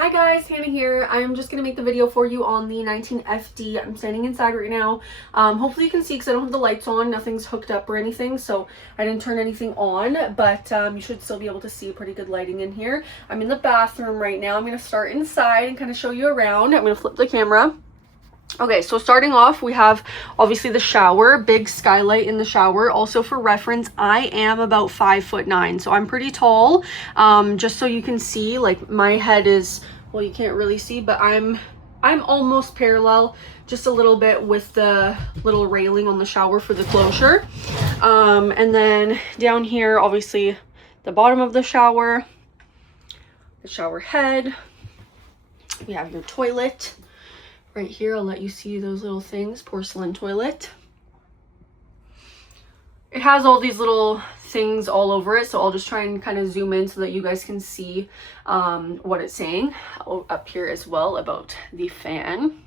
Hi guys, Hannah here. I'm just going to make the video for you on the 19FD. I'm standing inside right now. Hopefully you can see because I don't have the lights on. Nothing's hooked up or anything, so I didn't turn anything on, but you should still be able to see pretty good lighting in here. I'm in the bathroom right now. I'm going to start inside and kind of show you around. I'm going to flip the camera. Okay, so starting off, we have obviously the shower, big skylight in the shower. Also for reference, I am about 5'9", so I'm pretty tall. Just so you can see, like my head is, well, you can't really see, but I'm almost parallel, just a little bit with the little railing on the shower for the closure. And then down here, obviously the bottom of the shower head, we have your toilet. Right here, I'll let you see those little things, porcelain toilet. It has all these little things all over it, so I'll just try and kind of zoom in so that you guys can see what it's saying up here as well about the fan.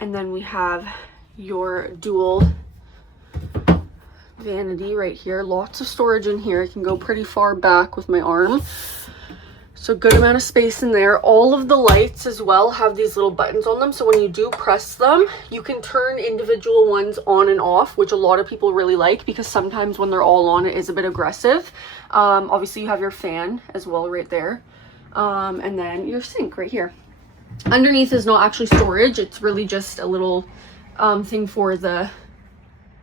And then we have your dual vanity right here. Lots of storage in here. I can go pretty far back with my arm. So good amount of space in there. All of the lights as well have these little buttons on them. So when you do press them, you can turn individual ones on and off, which a lot of people really like because sometimes when they're all on, it is a bit aggressive. Obviously you have your fan as well right there. And then your sink right here. Underneath is not actually storage. It's really just a little thing for the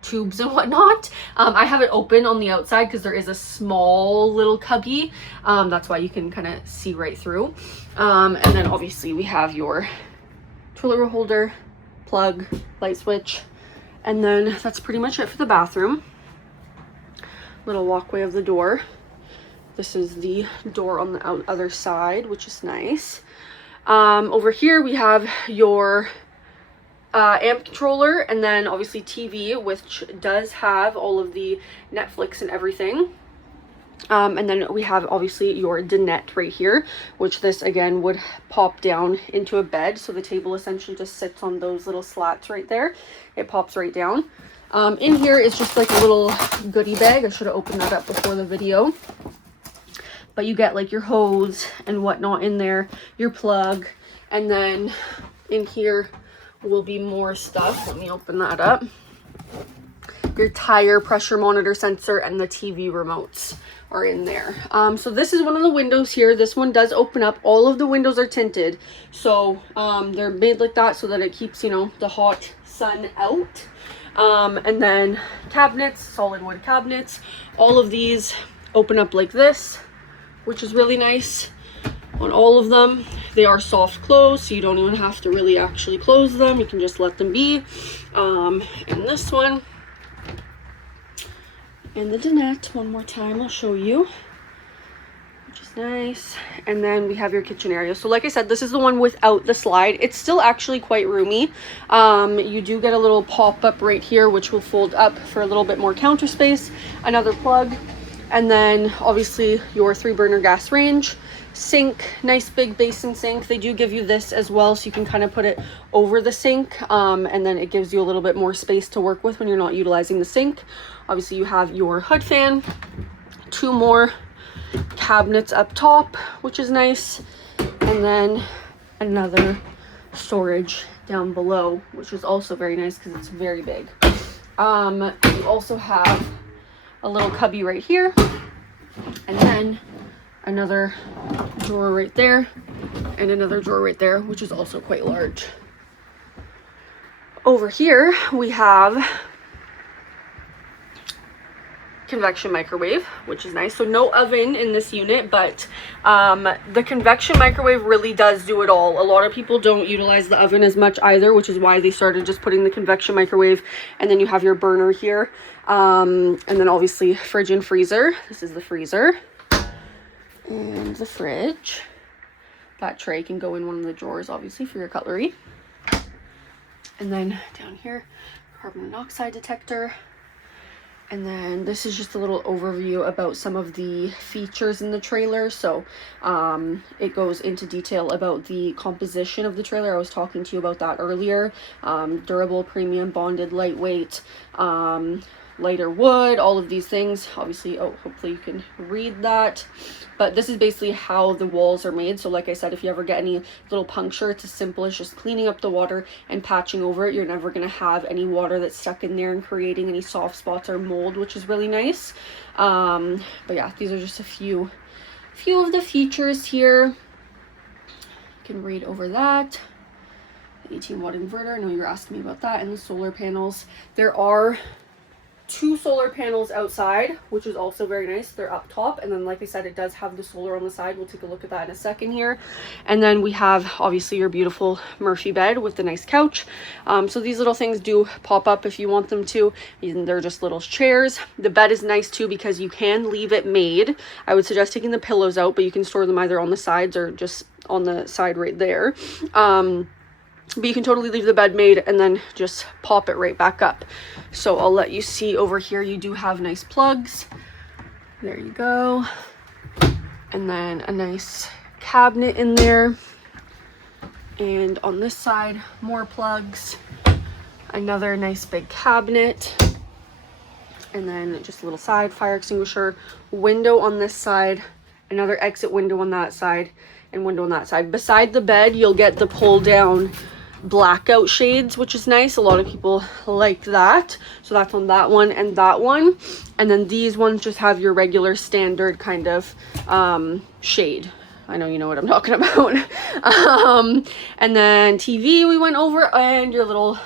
tubes and whatnot. I have it open on the outside because there is a small little cubby. That's why you can kind of see right through. And then obviously we have your toilet roll holder, plug, light switch, and then that's pretty much it for the bathroom. Little walkway of the door. This is the door on the other side, which is nice. Over here we have your amp controller, and then obviously TV, which does have all of the Netflix and everything. And then we have obviously your dinette right here, which this again would pop down into a bed. So the table essentially just sits on those little slats right there. It pops right down. In here is just like a little goodie bag. I should have opened that up before the video. But you get like your hose and whatnot in there, your plug, and then in here will be more stuff. Let me open that up. Your tire pressure monitor sensor and the TV remotes are in there. So this is one of the windows here. This one does open up. All of the windows are tinted, so they're made like that so that it keeps, you know, the hot sun out. And then cabinets, solid wood cabinets. All of these open up like this, which is really nice. On all of them, they are soft close, so you don't even have to really actually close them. You can just let them be. And this one, and the dinette, one more time I'll show you, which is nice. And then we have your kitchen area. So like I said, this is the one without the slide. It's still actually quite roomy. You do get a little pop-up right here, which will fold up for a little bit more counter space. Another plug, and then obviously your 3-burner gas range. Sink, nice big basin sink. They do give you this as well, so you can kind of put it over the sink, and then it gives you a little bit more space to work with when you're not utilizing the sink. Obviously you have your hood fan, 2 more cabinets up top, which is nice, and then another storage down below, which is also very nice because it's very big. You also have a little cubby right here, and then another drawer right there, and another drawer right there, which is also quite large. Over here we have convection microwave, which is nice. So no oven in this unit, but the convection microwave really does do it all. A lot of people don't utilize the oven as much either, which is why they started just putting the convection microwave. And then you have your burner here, and then obviously fridge and freezer. This is the freezer and the fridge. That tray can go in one of the drawers, obviously, for your cutlery. And then down here, carbon monoxide detector. And then this is just a little overview about some of the features in the trailer. So it goes into detail about the composition of the trailer. I was talking to you about that earlier. Durable, premium, bonded, lightweight. lighter wood, all of these things. Obviously, oh, hopefully you can read that. But this is basically how the walls are made. So like I said, if you ever get any little puncture, it's as simple as just cleaning up the water and patching over it. You're never going to have any water that's stuck in there and creating any soft spots or mold, which is really nice. But yeah, these are just a few of the features here. You can read over that. The 18-watt inverter, I know you're asking me about that, and the solar panels. There are 2 solar panels outside, which is also very nice. They're up top, and then like I said, it does have the solar on the side. We'll take a look at that in a second here. And then we have obviously your beautiful Murphy bed with the nice couch. So these little things do pop up if you want them to, and they're just little chairs. The bed is nice too because you can leave it made. I would suggest taking the pillows out, but you can store them either on the sides or just on the side right there. But you can totally leave the bed made and then just pop it right back up. So I'll let you see over here, you do have nice plugs. There you go. And then a nice cabinet in there. And on this side, more plugs. Another nice big cabinet. And then just a little side fire extinguisher. Window on this side. Another exit window on that side. And window on that side. Beside the bed, you'll get the pull down blackout shades, which is nice. A lot of people like that. So that's on that one and that one. And then these ones just have your regular standard kind of shade. I know you know what I'm talking about. And then TV we went over, and your little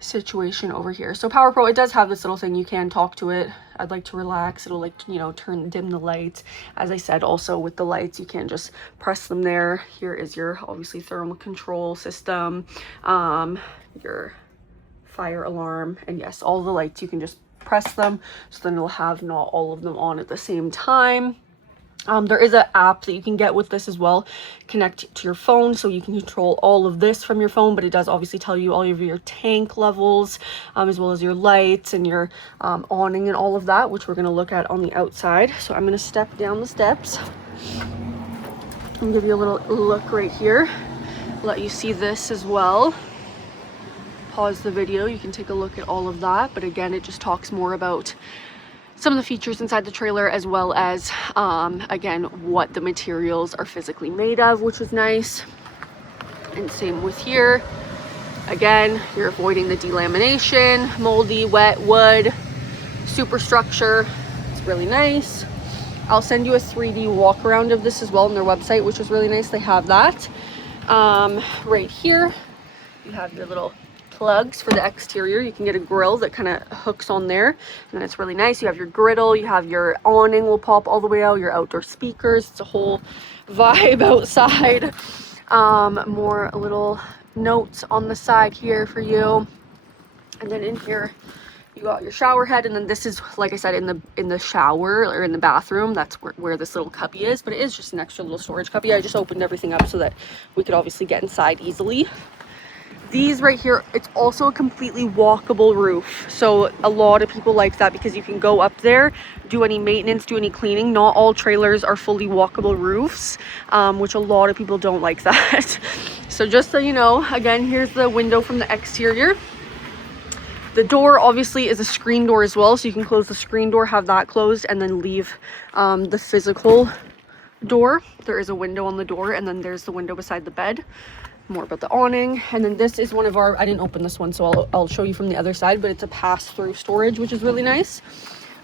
situation over here. So Power Pro, it does have this little thing, you can talk to it. I'd like to relax. It'll, like, you know, dim the lights. As I said, also with the lights, you can just press them there. Here is your obviously thermal control system, your fire alarm, and yes, all the lights, you can just press them, so then it'll have not all of them on at the same time. There is an app that you can get with this as well, connect to your phone, so you can control all of this from your phone, but it does obviously tell you all of your tank levels, as well as your lights and your awning and all of that, which we're going to look at on the outside. So I'm going to step down the steps and give you a little look right here, let you see this as well. Pause the video, you can take a look at all of that, but again, it just talks more about some of the features inside the trailer, as well as again, what the materials are physically made of, which was nice. And same with here. Again, you're avoiding the delamination, moldy, wet wood, superstructure. It's really nice. I'll send you a 3D walk around of this as well on their website, which is really nice. They have that. Right here, you have your little plugs for the exterior. You can get a grill that kind of hooks on there, and then it's really nice. You have your griddle, you have your awning will pop all the way out, your outdoor speakers. It's a whole vibe outside. More little notes on the side here for you, and then in here you got your shower head, and then this is, like I said, in the shower or in the bathroom, that's where this little cubby is, but it is just an extra little storage cubby. I just opened everything up so that we could obviously get inside easily. These right here, it's also a completely walkable roof. So a lot of people like that because you can go up there, do any maintenance, do any cleaning. Not all trailers are fully walkable roofs, which a lot of people don't like that. So just so you know, again, here's the window from the exterior. The door obviously is a screen door as well. So you can close the screen door, have that closed, and then leave the physical door. There is a window on the door, and then there's the window beside the bed. More about the awning. And then this is one of our, I didn't open this one, so I'll show you from the other side, but it's a pass-through storage, which is really nice.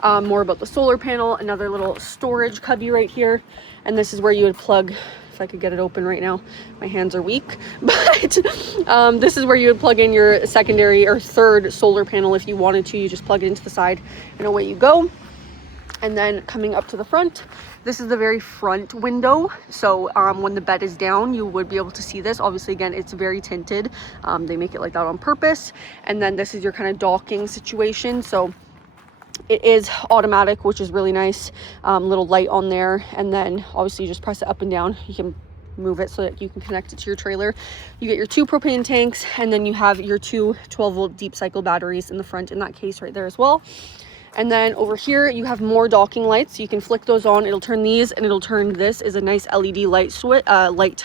More about the solar panel, another little storage cubby right here, and this is where you would plug, if I could get it open right now, my hands are weak, but this is where you would plug in your secondary or third solar panel if you wanted to. You just plug it into the side and away you go. And then coming up to the front, this is the very front window. So when the bed is down, you would be able to see this. Obviously, again, it's very tinted. They make it like that on purpose. And then this is your kind of docking situation. So it is automatic, which is really nice. Little light on there. And then obviously you just press it up and down. You can move it so that you can connect it to your trailer. You get your 2 propane tanks, and then you have your 2 12-volt deep cycle batteries in the front in that case right there as well. And then over here you have more docking lights. You can flick those on, it'll turn these, and it'll turn this is a nice LED light switch, light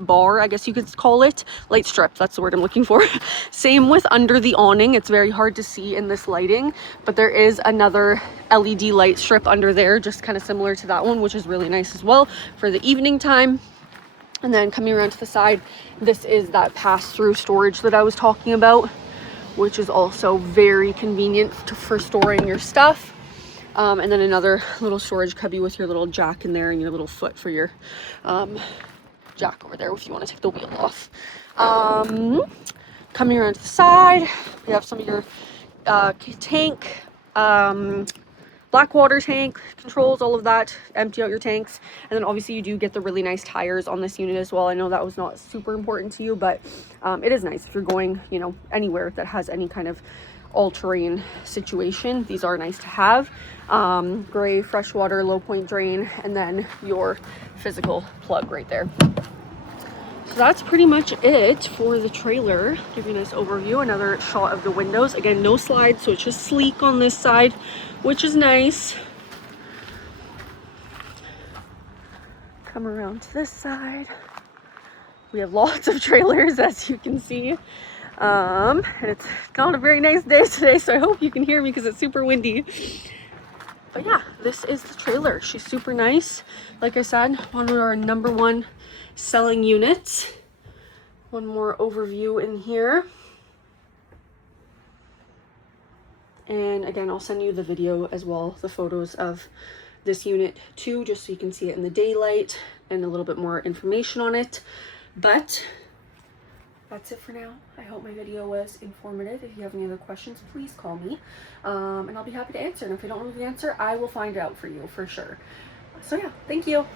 bar, I guess you could call it. Light strip, that's the word I'm looking for. Same with under the awning. It's very hard to see in this lighting, but there is another LED light strip under there, just kind of similar to that one, which is really nice as well for the evening time. And then coming around to the side, this is that pass-through storage that I was talking about, which is also very convenient for storing your stuff. And then another little storage cubby with your little jack in there and your little foot for your jack over there if you want to take the wheel off. Coming around to the side, we have some of your tank, black water tank controls, all of that, empty out your tanks. And then obviously you do get the really nice tires on this unit as well. I know that was not super important to you, but it is nice if you're going, you know, anywhere that has any kind of all-terrain situation. These are nice to have. Gray freshwater low point drain, and then your physical plug right there. So that's pretty much it for the trailer. Give you a nice overview. Another shot of the windows. Again, no slides, so it's just sleek on this side, which is nice. Come around to this side. We have lots of trailers, as you can see. And it's not a very nice day today, so I hope you can hear me because it's super windy. But yeah, this is the trailer. She's super nice. Like I said, one of our #1 selling units. One more overview in here. And again, I'll send you the video as well, the photos of this unit too, just so you can see it in the daylight and a little bit more information on it. But that's it for now. I hope my video was informative. If you have any other questions, please call me, and I'll be happy to answer. And if I don't know the answer, I will find out for you for sure. So yeah, thank you.